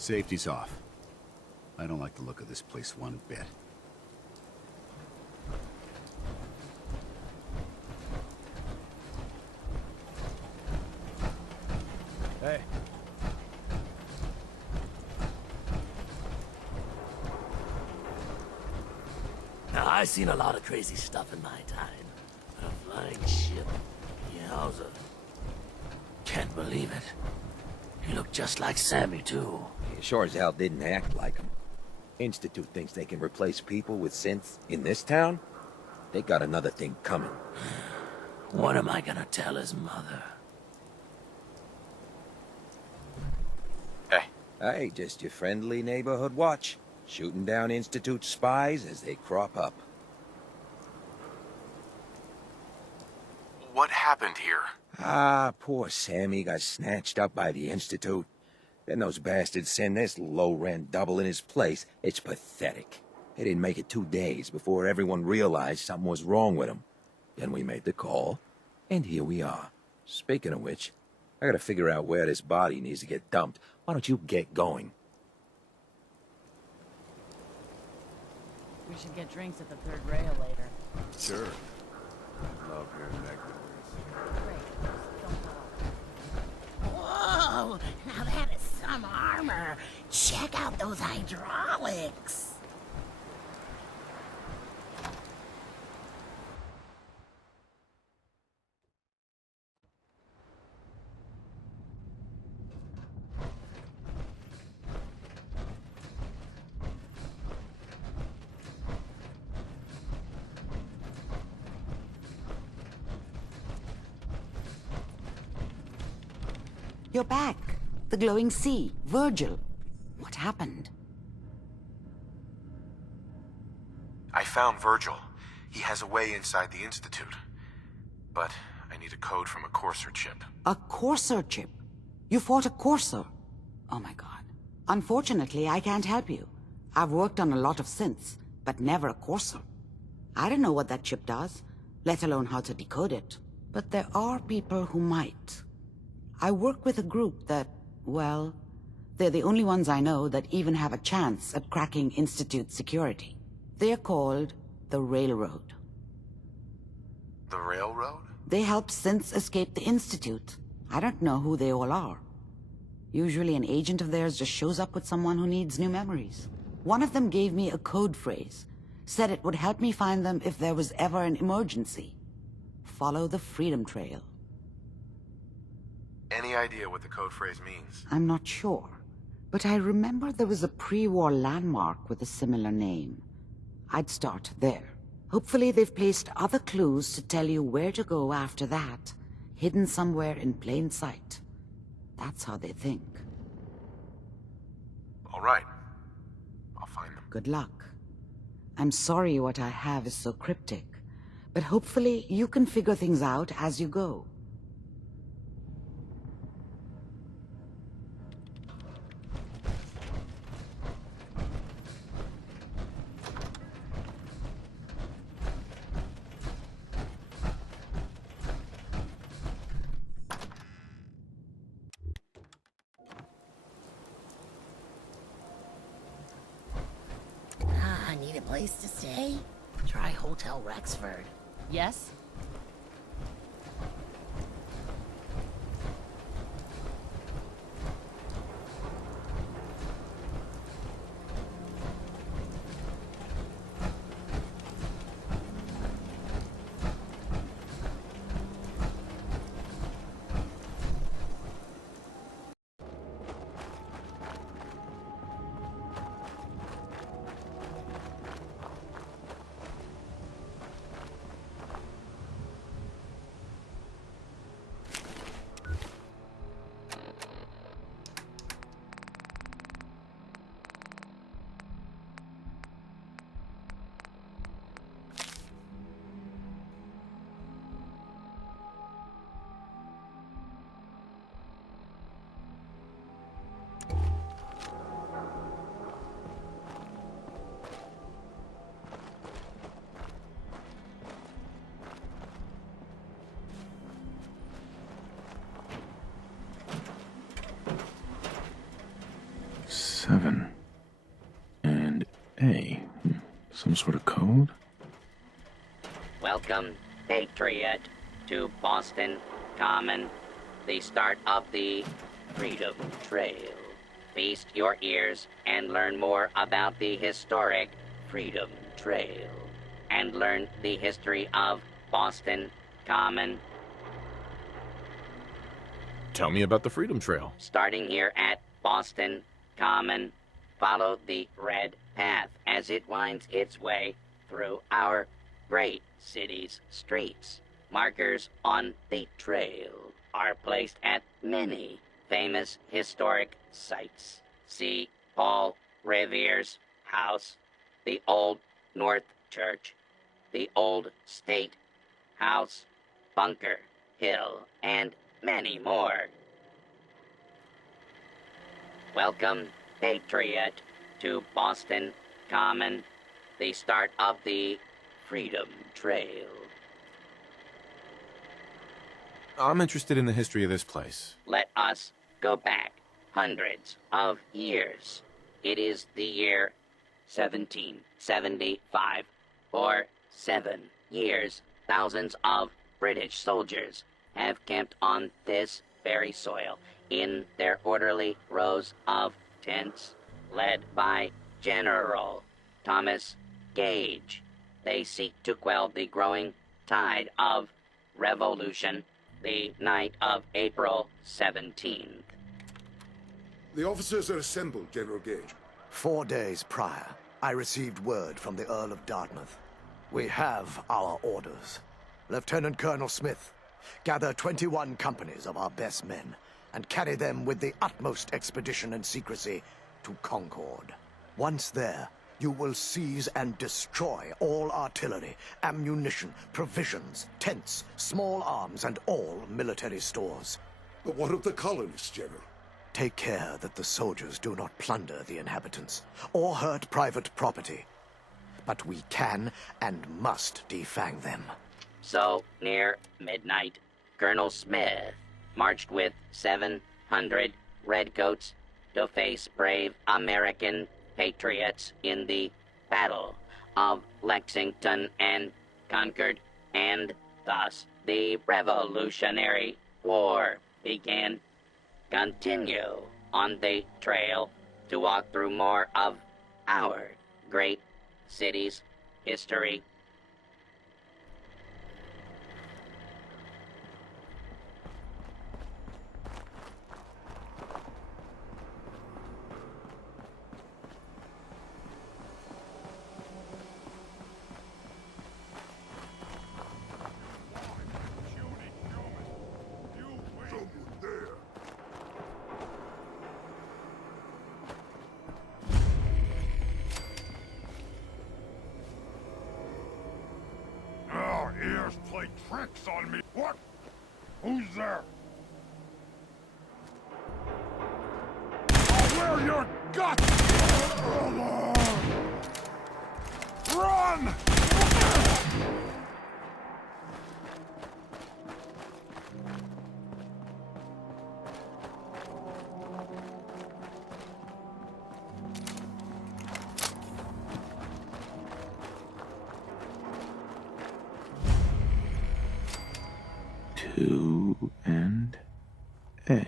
Safety's off. I don't like the look of this place one bit. Hey. Now, I've seen a lot of crazy stuff in my time. But a flying ship, yowza. Can't believe it. He looked just like Sammy, too. He sure as hell didn't act like him. Institute thinks they can replace people with synths in this town? They got another thing coming. What am I gonna tell his mother? Hey. Hey, just your friendly neighborhood watch. Shooting down Institute spies as they crop up. What happened here? Ah, poor Sammy got snatched up by the Institute. Then those bastards send this low-rent double in his place. It's pathetic. They didn't make it 2 days before everyone realized something was wrong with him. Then we made the call, and here we are. Speaking of which, I gotta figure out where this body needs to get dumped. Why don't you get going? We should get drinks at the third rail later. Sure. I love hearing that noise. Great. Don't Whoa! Now that is some armor. Check out those hydraulics. You're back. The glowing sea. Virgil. What happened? I found Virgil. He has a way inside the Institute. But I need a code from a Courser chip. A Courser chip? You fought a Courser? Oh my god. Unfortunately, I can't help you. I've worked on a lot of synths, but never a Courser. I don't know what that chip does, let alone how to decode it. But there are people who might. I work with a group that, well, they're the only ones I know that even have a chance at cracking Institute security. They're called the Railroad. The Railroad? They help synths escape the Institute. I don't know who they all are. Usually an agent of theirs just shows up with someone who needs new memories. One of them gave me a code phrase, said it would help me find them if there was ever an emergency. Follow the Freedom Trail. Any idea what the code phrase means? I'm not sure, but I remember there was a pre-war landmark with a similar name. I'd start there. Hopefully they've placed other clues to tell you where to go after that, hidden somewhere in plain sight. That's how they think. All right. I'll find them. Good luck. I'm sorry what I have is so cryptic, but hopefully you can figure things out as you go. Need a place to stay? Try Hotel Rexford. Yes? A. Some sort of code? Welcome, Patriot, to Boston Common, the start of the Freedom Trail. Feast your ears and learn more about the historic Freedom Trail, and learn the history of Boston Common. Tell me about the Freedom Trail. Starting here at Boston Common, follow the red path as it winds its way through our great city's streets. Markers on the trail are placed at many famous historic sites. See Paul Revere's house, the Old North Church, the Old State House, Bunker Hill, and many more. Welcome, Patriot, to Boston Common, the start of the Freedom Trail. I'm interested in the history of this place. Let us go back hundreds of years. It is the year 1775. For 7 years, thousands of British soldiers have camped on this very soil in their orderly rows of tents, led by General Thomas Gage. They seek to quell the growing tide of revolution the night of April 17th. The officers are assembled, General Gage. 4 days prior, I received word from the Earl of Dartmouth. We have our orders. Lieutenant Colonel Smith, gather 21 companies of our best men and carry them with the utmost expedition and secrecy to Concord. Once there, you will seize and destroy all artillery, ammunition, provisions, tents, small arms, and all military stores. But what of the colonists, General? Take care that the soldiers do not plunder the inhabitants or hurt private property. But we can and must defang them. So, near midnight, Colonel Smith marched with 700 redcoats to face brave American patriots in the Battle of Lexington and Concord, and thus the Revolutionary War began. Continue on the trail to walk through more of our great city's history. Ears play tricks on me. What? Who's there? I'll wear your guts! Run! Two and A.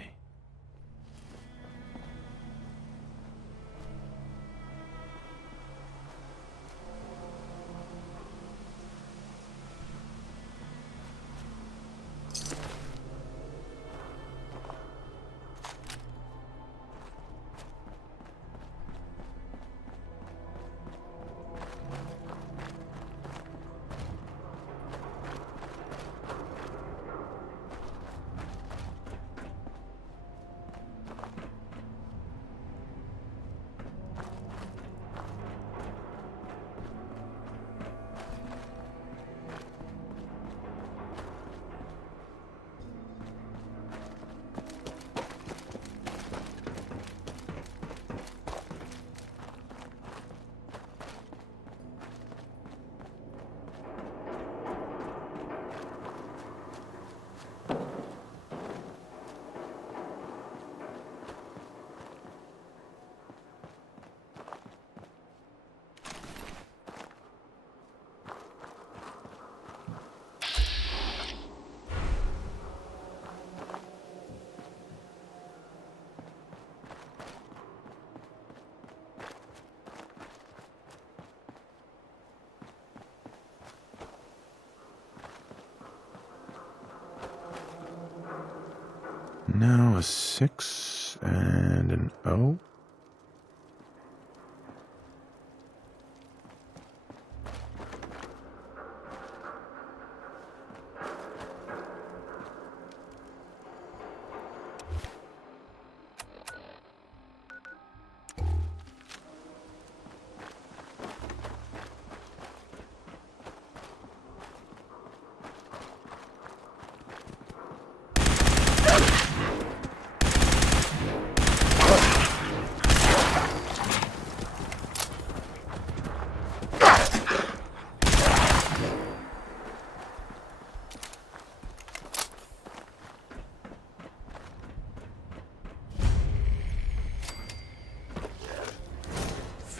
Now a 6 and an O.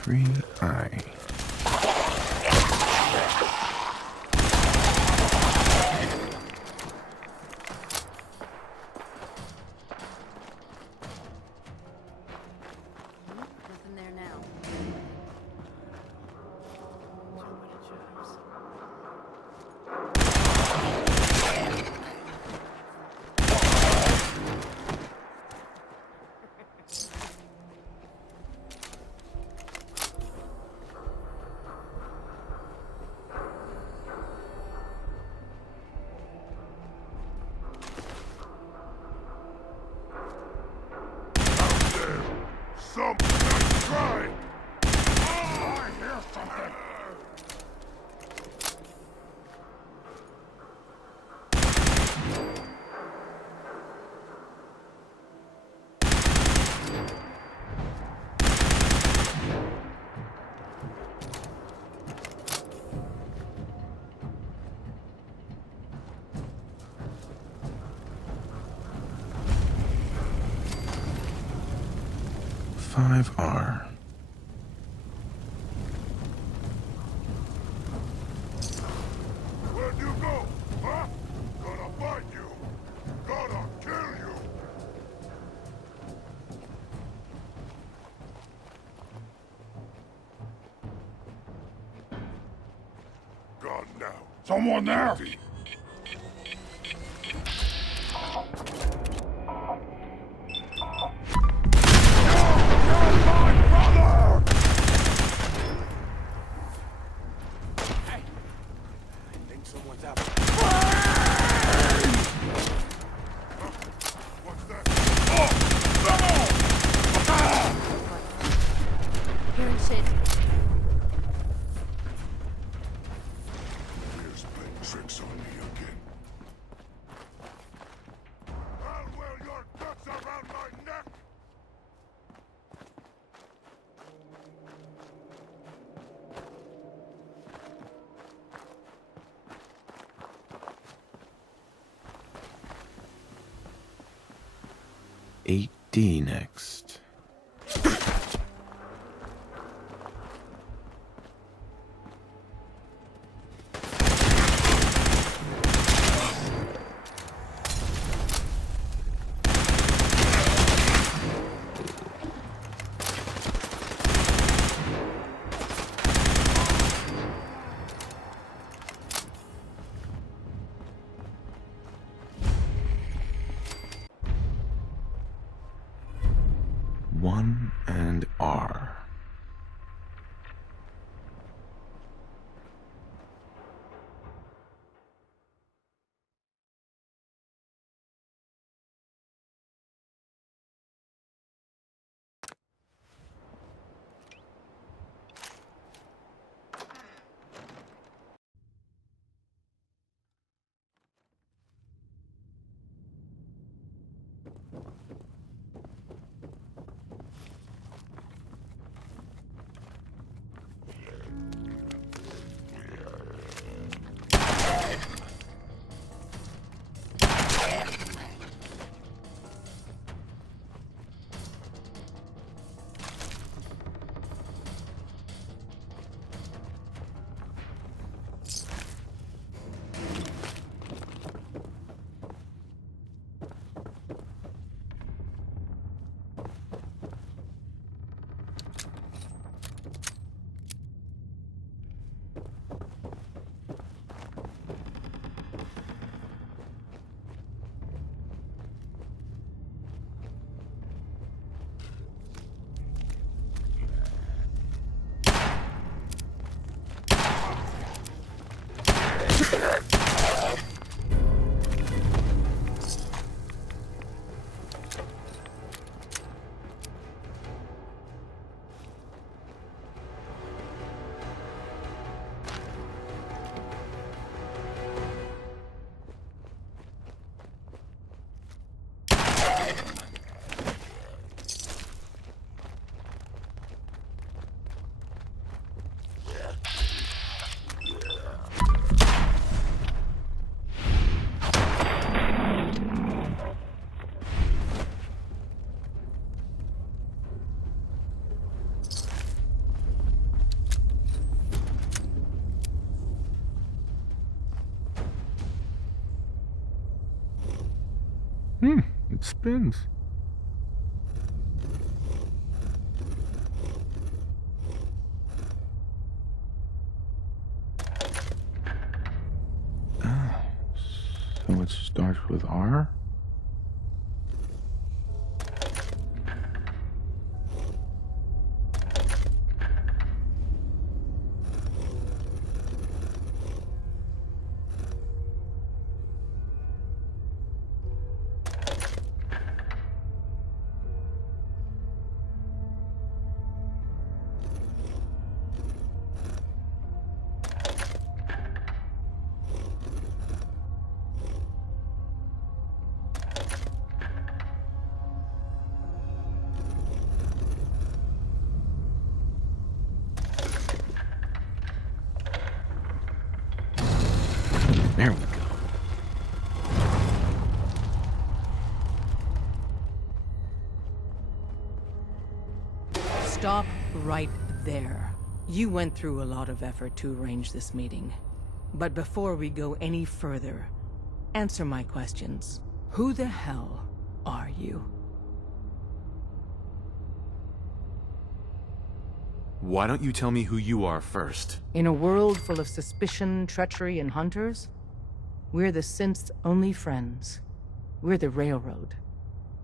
Three I. Nothing there now. Something nice try! Oh, I hear something! Five R. Where'd you go? Huh? Gonna find you! Gonna kill you! Gone now. Someone there? Hearing shit. Here's playing tricks on me again. I'll wear your guts around my neck! Eight D next. It spins. So it starts with R? There we go. Stop right there. You went through a lot of effort to arrange this meeting. But before we go any further, answer my questions. Who the hell are you? Why don't you tell me who you are first? In a world full of suspicion, treachery, and hunters, we're the synth's only friends. We're the Railroad.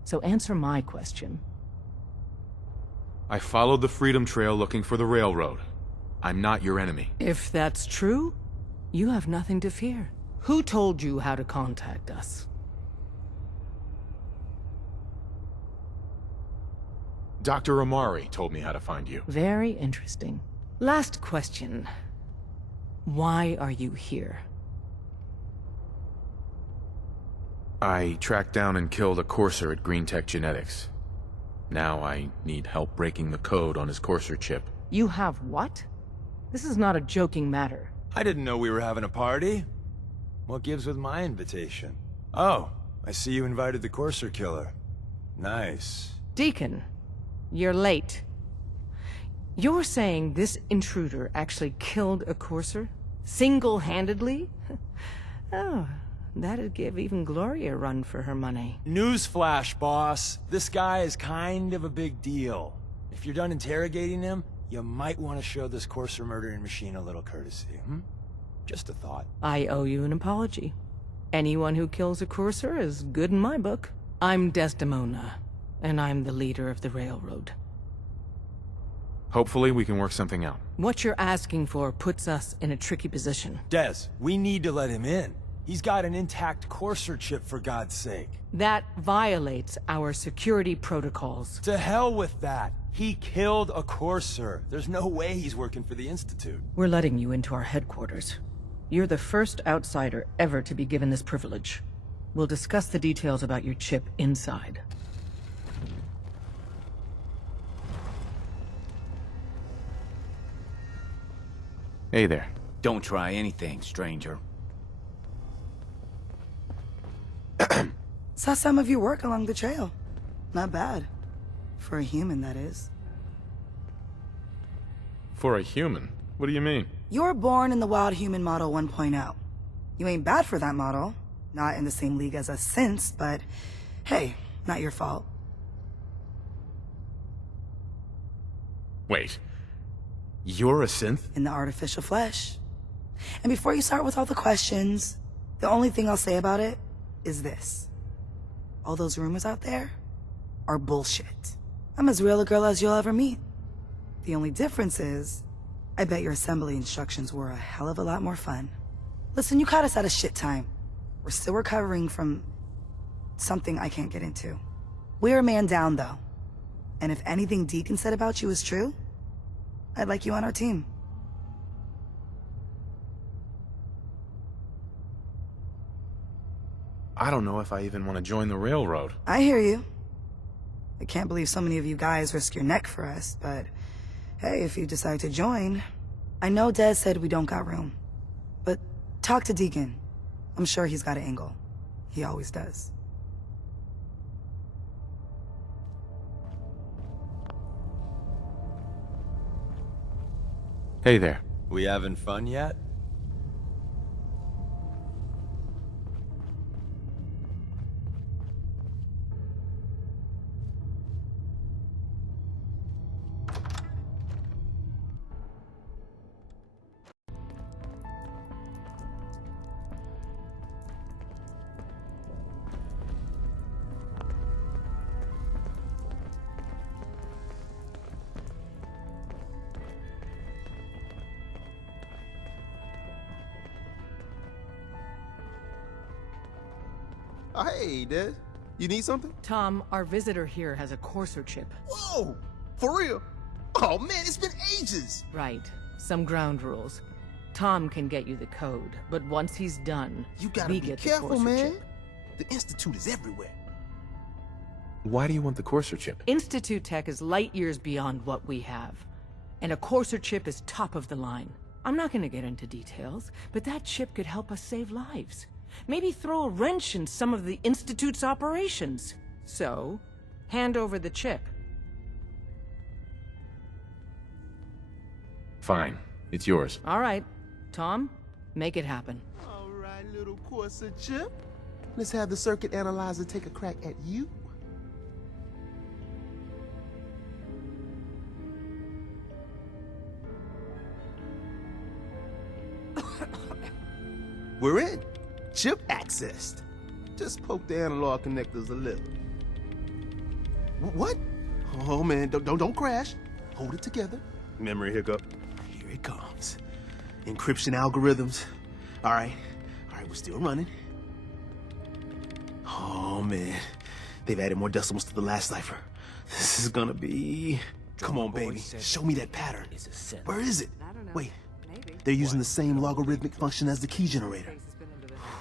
So answer my question. I followed the Freedom Trail looking for the Railroad. I'm not your enemy. If that's true, you have nothing to fear. Who told you how to contact us? Dr. Amari told me how to find you. Very interesting. Last question. Why are you here? I tracked down and killed a courser at Green Tech Genetics. Now I need help breaking the code on his courser chip. You have what? This is not a joking matter. I didn't know we were having a party. What gives with my invitation? Oh, I see you invited the Courser Killer. Nice. Deacon, you're late. You're saying this intruder actually killed a courser? Single-handedly? Oh, that'd give even Gloria a run for her money. Newsflash, boss. This guy is kind of a big deal. If you're done interrogating him, you might want to show this Courser murdering machine a little courtesy, Just a thought. I owe you an apology. Anyone who kills a courser is good in my book. I'm Desdemona, and I'm the leader of the Railroad. Hopefully we can work something out. What you're asking for puts us in a tricky position. Des, we need to let him in. He's got an intact Courser chip, for God's sake. That violates our security protocols. To hell with that. He killed a Courser. There's no way he's working for the Institute. We're letting you into our headquarters. You're the first outsider ever to be given this privilege. We'll discuss the details about your chip inside. Hey there. Don't try anything, stranger. Saw some of your work along the trail. Not bad. For a human, that is. For a human? What do you mean? You were born in the Wild Human Model 1.0. You ain't bad for that model. Not in the same league as us since, but hey, not your fault. Wait. You're a synth? In the artificial flesh. And before you start with all the questions, the only thing I'll say about it is this. All those rumors out there are bullshit. I'm as real a girl as you'll ever meet. The only difference is, I bet your assembly instructions were a hell of a lot more fun. Listen, you caught us at a shit time. We're still recovering from something I can't get into. We're a man down, though. And if anything Deacon said about you is true, I'd like you on our team. I don't know if I even want to join the Railroad. I hear you. I can't believe so many of you guys risk your neck for us, but hey, if you decide to join, I know Des said we don't got room, but talk to Deacon. I'm sure he's got an angle. He always does. Hey there. We having fun yet? Hey, Des. You need something? Tom, our visitor here has a Courser chip. Whoa! For real? Oh, man, it's been ages! Right. Some ground rules. Tom can get you the code, but once he's done, You gotta we be get careful, the Courser man. chip. The Institute is everywhere. Why do you want the Courser chip? Institute tech is light years beyond what we have. And a Courser chip is top of the line. I'm not gonna get into details, but that chip could help us save lives. Maybe throw a wrench in some of the Institute's operations. So, hand over the chip. Fine. It's yours. All right. Tom, make it happen. All right, little Corsa chip. Let's have the circuit analyzer take a crack at you. We're in. Chip accessed. Just poke the analog connectors a little. What? Oh man, don't crash. Hold it together. Memory hiccup. Here it comes. Encryption algorithms. All right, we're still running. Oh man, they've added more decimals to the last cipher. This is gonna be... Come on, baby, show me that pattern. Where is it? Wait, they're using the same logarithmic function as the key generator.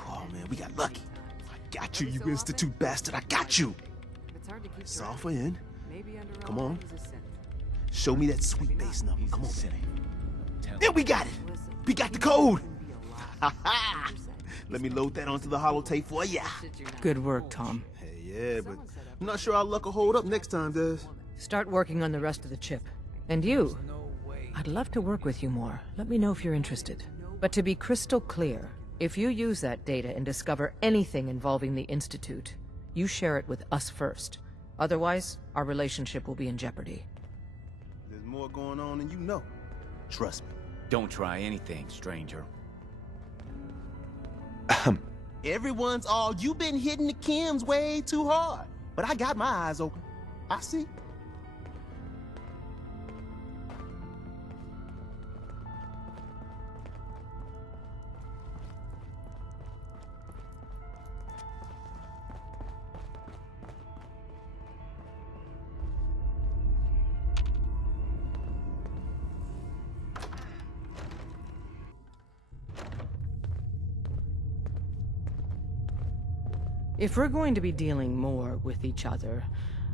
Oh man, we got lucky. I got you, you Institute bastard, I got you. Solver in. Come on. Show me that sweet bass number. Come on, baby. There, we got it. We got the code. Ha ha. Let me load that onto the holotape for ya. Good work, Tom. Hey, yeah, but I'm not sure our luck will hold up next time, Des. Start working on the rest of the chip. And you, I'd love to work with you more. Let me know if you're interested. But to be crystal clear, if you use that data and discover anything involving the Institute, you share it with us first. Otherwise, our relationship will be in jeopardy. There's more going on than you know. Trust me. Don't try anything, stranger. Everyone's all, you've been hitting the chems way too hard. But I got my eyes open. I see. If we're going to be dealing more with each other,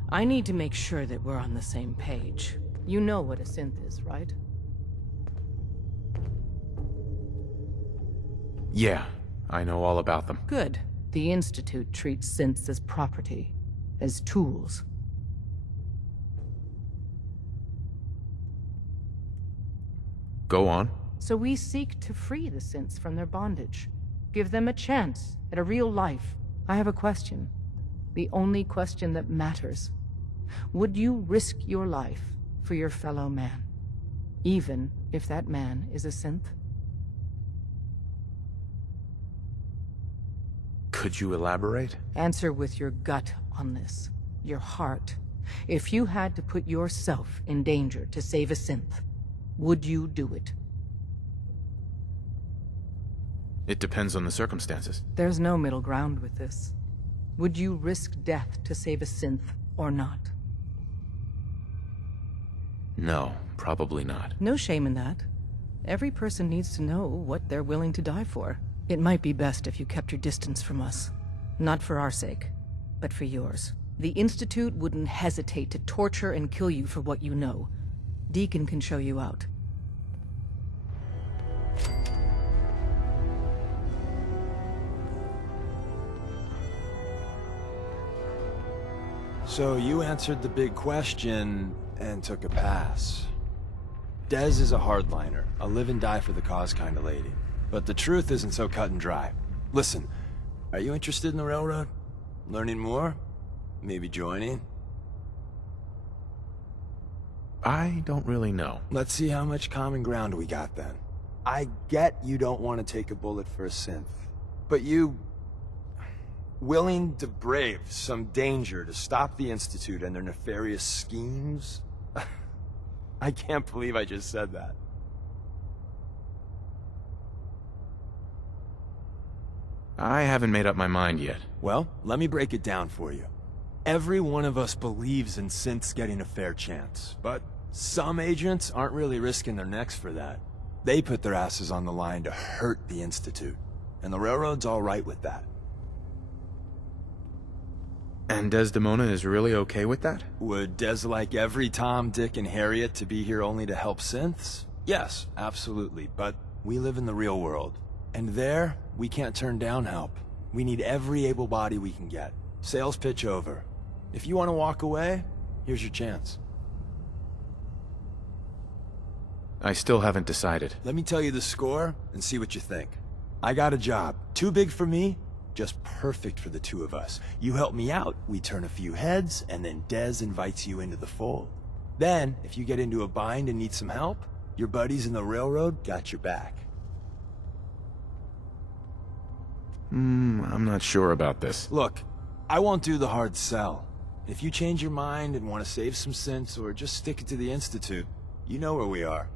I need to make sure that we're on the same page. You know what a synth is, right? Yeah, I know all about them. Good. The Institute treats synths as property, as tools. Go on. So we seek to free the synths from their bondage. Give them a chance at a real life. I have a question. The only question that matters. Would you risk your life for your fellow man? Even if that man is a synth? Could you elaborate? Answer with your gut on this. Your heart. If you had to put yourself in danger to save a synth, would you do it? It depends on the circumstances. There's no middle ground with this. Would you risk death to save a synth or not? No, probably not. No shame in that. Every person needs to know what they're willing to die for. It might be best if you kept your distance from us. Not for our sake, but for yours. The Institute wouldn't hesitate to torture and kill you for what you know. Deacon can show you out. So you answered the big question and took a pass. Dez is a hardliner, a live and die for the cause kind of lady. But the truth isn't so cut and dry. Listen, are you interested in the railroad? Learning more? Maybe joining? I don't really know. Let's see how much common ground we got then. I get you don't want to take a bullet for a synth, but you... willing to brave some danger to stop the Institute and their nefarious schemes? I can't believe I just said that. I haven't made up my mind yet. Well, let me break it down for you. Every one of us believes in synths getting a fair chance, but some agents aren't really risking their necks for that. They put their asses on the line to hurt the Institute, and the Railroad's all right with that. And Desdemona is really okay with that? Would Des like every Tom, Dick, and Harriet to be here only to help synths? Yes, absolutely, but we live in the real world. And there, we can't turn down help. We need every able body we can get. Sales pitch over. If you want to walk away, here's your chance. I still haven't decided. Let me tell you the score and see what you think. I got a job. Too big for me, just perfect for the two of us. You help me out, we turn a few heads, and then Des invites you into the fold. Then, if you get into a bind and need some help, your buddies in the Railroad got your back. I'm not sure about this. Look, I won't do the hard sell. If you change your mind and want to save some cents or just stick it to the Institute, you know where we are.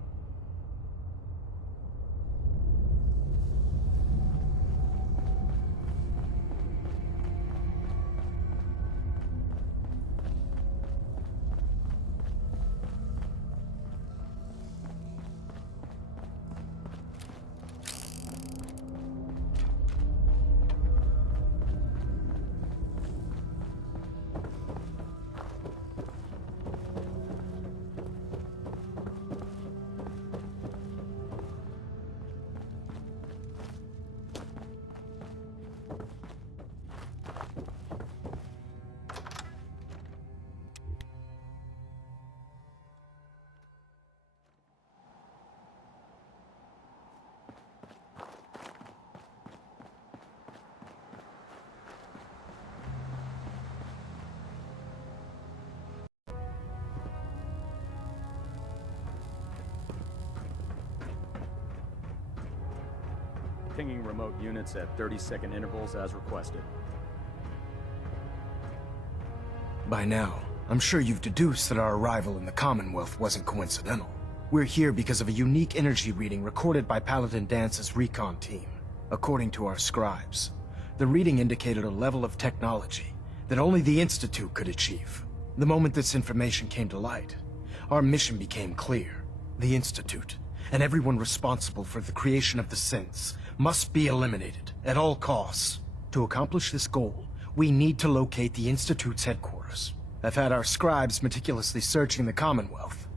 Pinging remote units at 30-second intervals as requested. By now, I'm sure you've deduced that our arrival in the Commonwealth wasn't coincidental. We're here because of a unique energy reading recorded by Paladin Dance's recon team. According to our scribes, the reading indicated a level of technology that only the Institute could achieve. The moment this information came to light, our mission became clear. The Institute, and everyone responsible for the creation of the synths, must be eliminated at all costs. To accomplish this goal, we need to locate the Institute's headquarters. I've had our scribes meticulously searching the Commonwealth,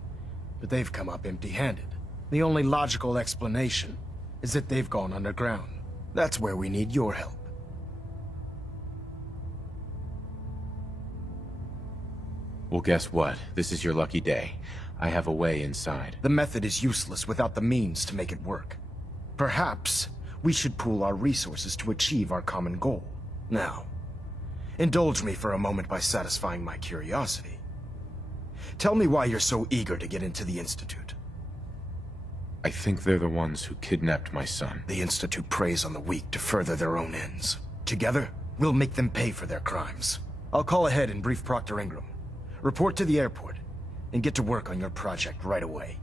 but they've come up empty-handed. The only logical explanation is that they've gone underground. That's where we need your help. Well, guess what? This is your lucky day. I have a way inside. The method is useless without the means to make it work. Perhaps we should pool our resources to achieve our common goal. Now, indulge me for a moment by satisfying my curiosity. Tell me why you're so eager to get into the Institute. I think they're the ones who kidnapped my son. The Institute preys on the weak to further their own ends. Together, we'll make them pay for their crimes. I'll call ahead and brief Proctor Ingram. Report to the airport, and get to work on your project right away.